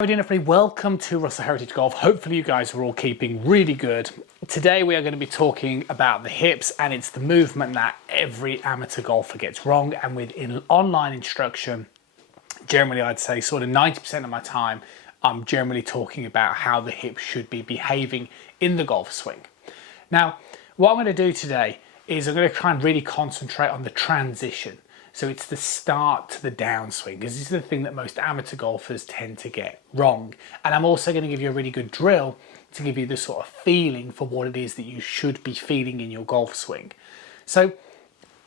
How are we doing, everybody? Welcome to Russell Heritage Golf. Hopefully you guys are all keeping really good. Today we are going to be talking about the hips, and it's the movement that every amateur golfer gets wrong. And with online instruction, generally I'd say sort of 90% of my time, I'm generally talking about how the hips should be behaving in the golf swing. Now, what I'm going to do today is I'm going to try and really concentrate on the transition. So it's the start to the downswing, because this is the thing that most amateur golfers tend to get wrong. And I'm also going to give you a really good drill to give you the sort of feeling for what it is that you should be feeling in your golf swing. So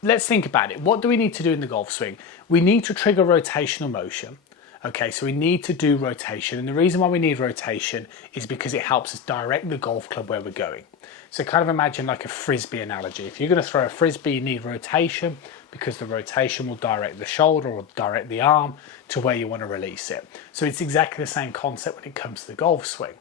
let's think about it. What do we need to do in the golf swing? We need to trigger rotational motion. Okay, so we need to do rotation, and the reason why we need rotation is because it helps us direct the golf club where we're going. So kind of imagine like a frisbee analogy. If you're going to throw a frisbee, you need rotation, because the rotation will direct the shoulder or direct the arm to where you want to release it. So it's exactly the same concept when it comes to the golf swing.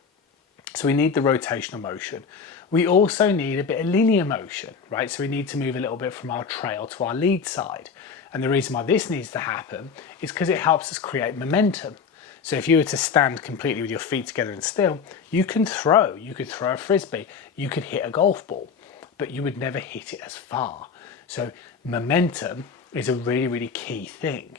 So we need the rotational motion. We also need a bit of linear motion, right? So we need to move a little bit from our trail to our lead side. And the reason why this needs to happen is because it helps us create momentum. So if you were to stand completely with your feet together and still, you could throw a frisbee, you could hit a golf ball, but you would never hit it as far. So momentum is a really, really key thing.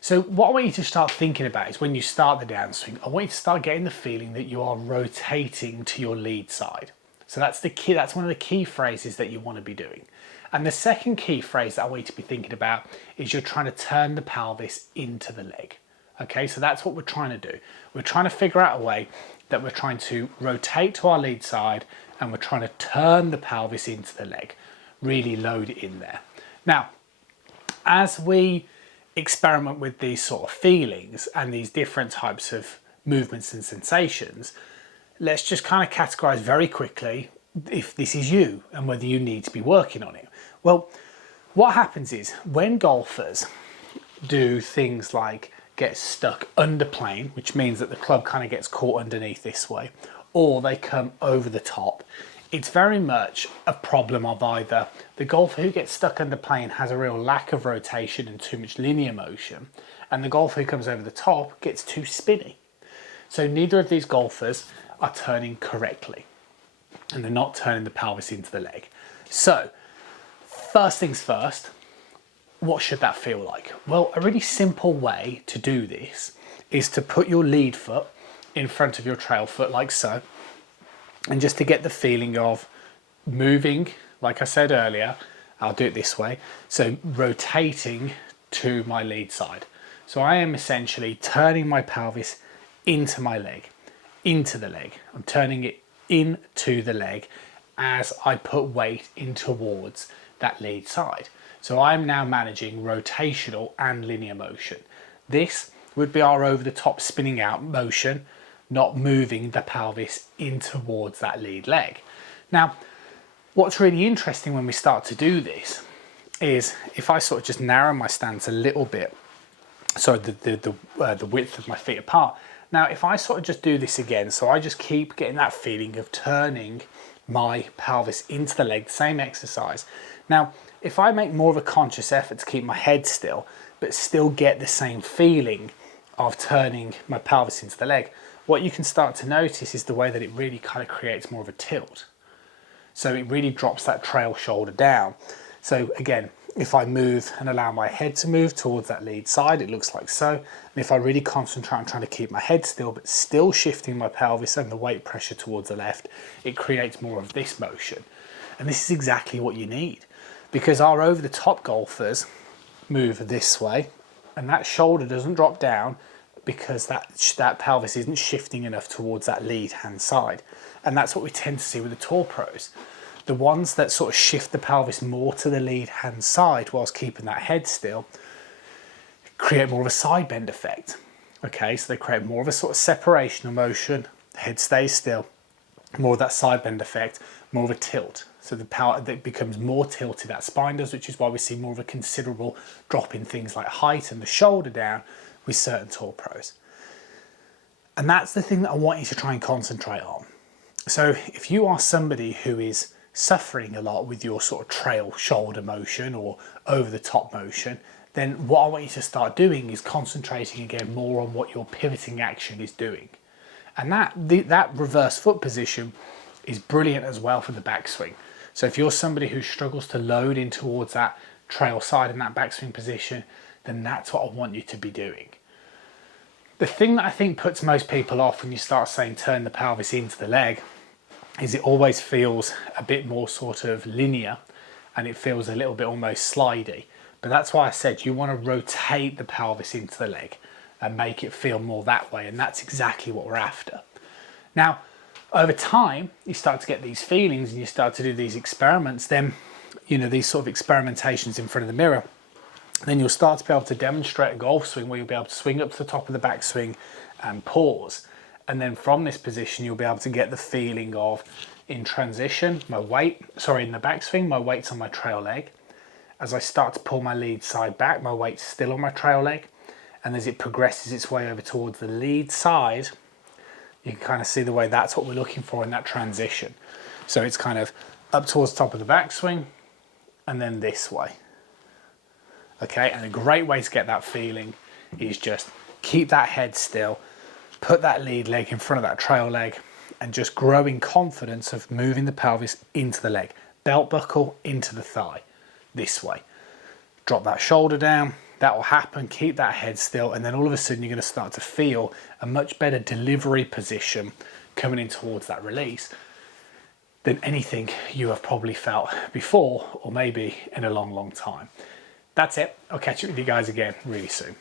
So what I want you to start thinking about is when you start the downswing, I want you to start getting the feeling that you are rotating to your lead side. So that's the key. That's one of the key phrases that you want to be doing. And the second key phrase that I want you to be thinking about is you're trying to turn the pelvis into the leg. Okay, so that's what we're trying to do. We're trying to figure out a way that we're trying to rotate to our lead side, and we're trying to turn the pelvis into the leg. Really load it in there. Now, as we experiment with these sort of feelings and these different types of movements and sensations, let's just kind of categorize very quickly if this is you and whether you need to be working on it. Well, what happens is when golfers do things like get stuck under plane, which means that the club kind of gets caught underneath this way, or they come over the top, it's very much a problem of either the golfer who gets stuck under plane has a real lack of rotation and too much linear motion, and the golfer who comes over the top gets too spinny. So neither of these golfers are turning correctly, and they're not turning the pelvis into the leg. So first things first, what should that feel like? Well, a really simple way to do this is to put your lead foot in front of your trail foot like so, and just to get the feeling of moving, like I said earlier, I'll do it this way, so rotating to my lead side. So I am essentially turning my pelvis into my leg, into the leg. I'm turning it into the leg as I put weight in towards that lead side. So I'm now managing rotational and linear motion. This would be our over the top spinning out motion, not moving the pelvis in towards that lead leg. Now, what's really interesting when we start to do this is if I sort of just narrow my stance a little bit, so the width of my feet apart. Now, if I sort of just do this again, so I just keep getting that feeling of turning my pelvis into the leg, same exercise. Now, if I make more of a conscious effort to keep my head still, but still get the same feeling of turning my pelvis into the leg, what you can start to notice is the way that it really kind of creates more of a tilt. So it really drops that trail shoulder down. So again, if I move and allow my head to move towards that lead side, it looks like so. And if I really concentrate on trying to keep my head still, but still shifting my pelvis and the weight pressure towards the left, it creates more of this motion. And this is exactly what you need, because our over the top golfers move this way and that shoulder doesn't drop down because that pelvis isn't shifting enough towards that lead hand side. And that's what we tend to see with the tour pros. The ones that sort of shift the pelvis more to the lead hand side whilst keeping that head still create more of a side bend effect. Okay, so they create more of a sort of separational motion, the head stays still, more of that side bend effect, more of a tilt. So the power that becomes more tilted, that spine does, which is why we see more of a considerable drop in things like height and the shoulder down with certain tour pros. And that's the thing that I want you to try and concentrate on. So if you are somebody who is suffering a lot with your sort of trail shoulder motion or over the top motion, then what I want you to start doing is concentrating again more on what your pivoting action is doing. And that reverse foot position is brilliant as well for the backswing. So if you're somebody who struggles to load in towards that trail side in that backswing position, then that's what I want you to be doing. The thing that I think puts most people off when you start saying turn the pelvis into the leg is it always feels a bit more sort of linear, and it feels a little bit almost slidey. But that's why I said you want to rotate the pelvis into the leg and make it feel more that way, and that's exactly what we're after. Now, over time, you start to get these feelings and you start to do these experiments, then, you know, these sort of experimentations in front of the mirror, then you'll start to be able to demonstrate a golf swing where you'll be able to swing up to the top of the backswing and pause. And then from this position, you'll be able to get the feeling of, in transition, in the backswing, my weight's on my trail leg. As I start to pull my lead side back, my weight's still on my trail leg. And as it progresses its way over towards the lead side, you can kind of see the way that's what we're looking for in that transition. So it's kind of up towards the top of the backswing and then this way. Okay, and a great way to get that feeling is just keep that head still, put that lead leg in front of that trail leg, and just growing confidence of moving the pelvis into the leg. Belt buckle into the thigh, this way. Drop that shoulder down, that will happen, keep that head still, and then all of a sudden you're going to start to feel a much better delivery position coming in towards that release than anything you have probably felt before, or maybe in a long, long time. That's it. I'll catch up with you guys again really soon.